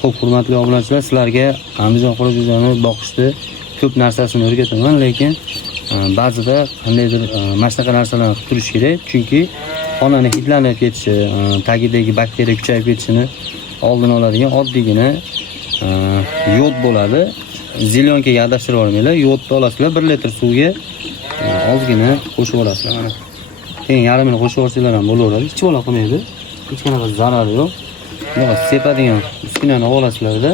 Xo'p, hurmatli obunachilar, sizlarga Andijon qora jo'jani boqishni ko'p narsasini o'rgataman, lekin ba'zida qandaydir mana shunaqa narsalarni qilib turish kerak, chunki xonani hidlanib ketishi, tagidagi bakteriya kuchayib ketishini oldini oladigan oddiygina yod bo'ladi. Zilyonkaga adashtirib olmanglar. Yodni olasizlar, 1 litr suvga ozgina qo'shib olasizlar. Mana keyin yarmini qo'shib olsanglar ham bo'laveradi. Hech bola qilmaydi. Hech qanaqa zarari yo'q. Buni sepadigan uskunani olasizlarda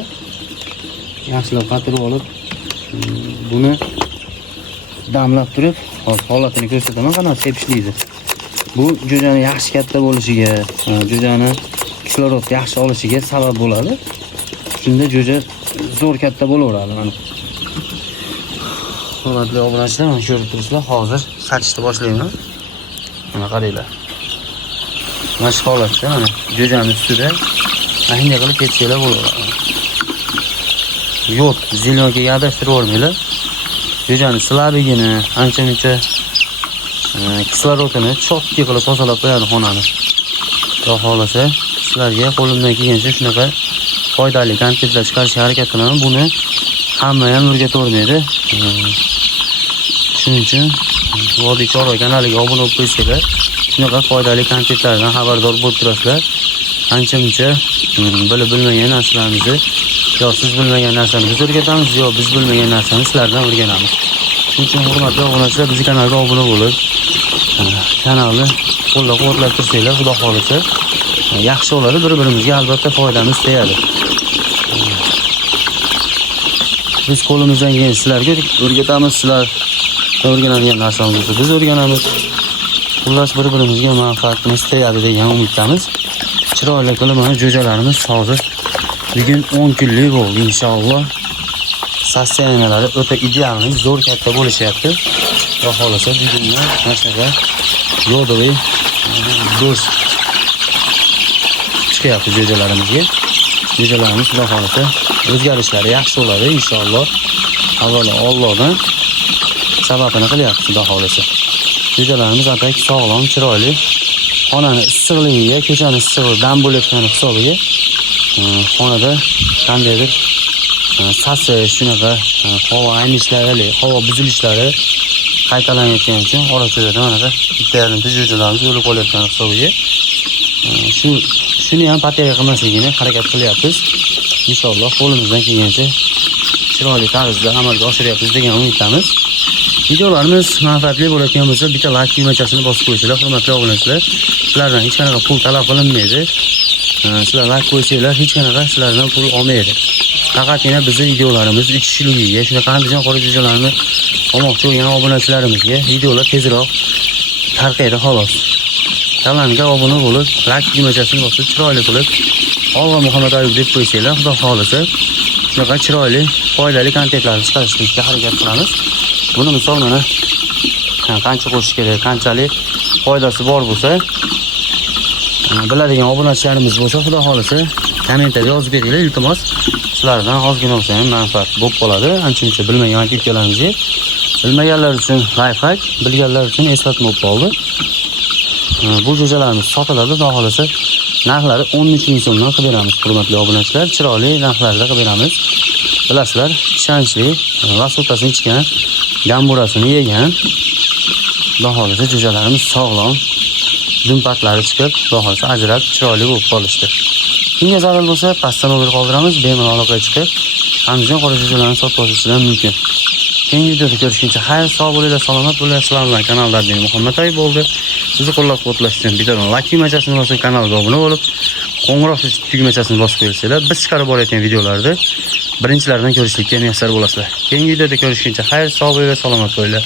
yaxshilab qatirib olib, buni damlab turib, holatini ko'rsataman, qanaqa sepishlikni. Bu jo'jani yaxshi katta bo'lishiga, jo'jani kislorod yaxshi olishiga sabab bo'ladi. Shunda jo'ja zo'r katta bo'laveradi. Mana hurmatli obunachilar, mana ko'rib turibsizlar, hozir sachishni boshlayman. Mana qaranglar. Mana shu holatda, mana jo'jani ustida shunday qilib ketsanglar bo'laveradi. Yo'q, zilyonkaga adashtirib olmanglar. Jo'jani slabigini, ancha-muncha kislorodini chotki qilib tozalab qo'yadi xonani. Xudo xolasa, sizlarga qo'limdan kelgancha shunaqa foydali kontentlar chiqarishga harakat qilaman. Buni hamma ham o'rgatavermaydi. Shuning uchun Vodiy Chorva kanaliga obuna bo'lib qo'ysanglar, shunaqa foydali kontentlardan xabardor bo'lib turasizlar. Ancha-muncha bilib bilmagan narsalarimizni, yo siz bilmagan narsani biz o'rgatamiz, yo biz bilmagan narsani sizlardan o'rganamiz. Shuning uchun hurmatli obunachilar, bizning kanalga obuna bo'lib, kanalni qo'llab-quvvatlab tursanglar, xudo xolasa yaxshi bo'ladi, bir-birimizga albatta foydamiz tegadi. Biz qo'limizdan kelgan sizlarga o'rgatamiz, sizlar o'rganadigan narsamiz bo'lsa biz o'rganamiz. Xullas bir-birimizga manfaatimiz tegadi degan umiddamiz. Chiroyli qilib mana jo'jalarimiz hozir bugun 10 kunlik bo'ldi inshaalloh. Sostenalari o'ta idealni, zo'r katta bo'lishyapti. Xudo xolasa bugundan mana shunaqa yodoviy do'z chiqyapti jo'jalarimizga. Jo'jalarimiz xudo xolasa o'zgarishlari yaxshi bo'ladi inshaalloh. Avvalo Allohdan sababini qilyapti xudo xolasa. Jo'jalarimiz atak sog'lom, chiroyli. Xonani issiqligiga, ko'chani issig'i dam bo'layotgani hisobiga xonada qandaydir sasish, shunaqa havo aynishlari, havo buzilishlari qaytalanayotgani uchun ora-chorada mana bitta yarimta jo'jalarimiz o'lib qolayotgani hisobiga shuni ham patega qilmasligini harakat qilyapmiz. Inshaalloh qo'limizdan kelgancha chiroyli tarzda amalga oshiryapmiz degan umiddamiz. Videolarimiz manfaatli bo'layotgan bo'lsa, bitta like tugmachasini bosib qo'ysanglar, hurmatli obunachilar. Sizlardan hech qanaqa pul talab qilinmaydi. Sizlar like qo'ysanglar, hech qanaqa sizlardan pul olmaydi. Faqatgina bizning videolarimiz uchishligiga, shunaqa Andijon qora jo'jalarini olmoqchi bo'lgan obunachilarimizga videolar tezroq tarqaydi xolos. Kanalga obuna bo'lib, like tugmachasini bosib, chiroyli qilib Alloh Muhammad Ayub deb qo'ysanglar, xudo xolasa shunaqa chiroyli, foydali kontentlarni chiqarishga harakat qilamiz. Buni misol mana qancha qo'shish kerak, qanchalik foydasi bor bo'lsa, biladigan obunachilarimiz bo'lsa, xudo xolasa kommentariyga yozib beringlar, iltimos. Sizlardan ozgina bo'lsa ham manfaat bo'lib qoladi. Ancha-muncha bilmagan aktivitalarimizga. Bilmaganlar uchun lifehack, bilganlar uchun eslatma bo'lib qoldi. Bu jo'jalarimiz sotiladi, xudo xolasa narxlari 13 ming so'mdan qilib beramiz, hurmatli obunachilar. Chiroyli narxlarda qilib beramiz. Bilasizlar, ishonchli, vasotasini ichgan, gamburasini yegan, xudo xolasa jo'jalarimiz sog'lom, dumpatlari chiqib, xudo xolasa ajrab, chiroyli bo'lib qolishdi. Kimga zarur bo'lsa, pastdan nomer qoldiramiz, bemalol aloqaga chiqib, Andijon qora jo'jalarini sotib olishingiz mumkin. Keyingi videoda ko'rishguncha xayr, sog' bo'linglar, salomat bo'linglar. Sizlar kanalda Muhammad Ayub bo'ldi. Sizni qo'llab-quvvatlash uchun bittadan like tugmachasini bosib, kanalga obuna bo'lib, qo'ng'iroq tugmachasini bosib qo'ysanglar, biz chiqarib borayotgan videolarni birinchilardan ko'rishlikka muyassar bo'lasizlar. Keyingi videoda ko'rishguncha xayr, sog' bo'linglar, salomat bo'linglar.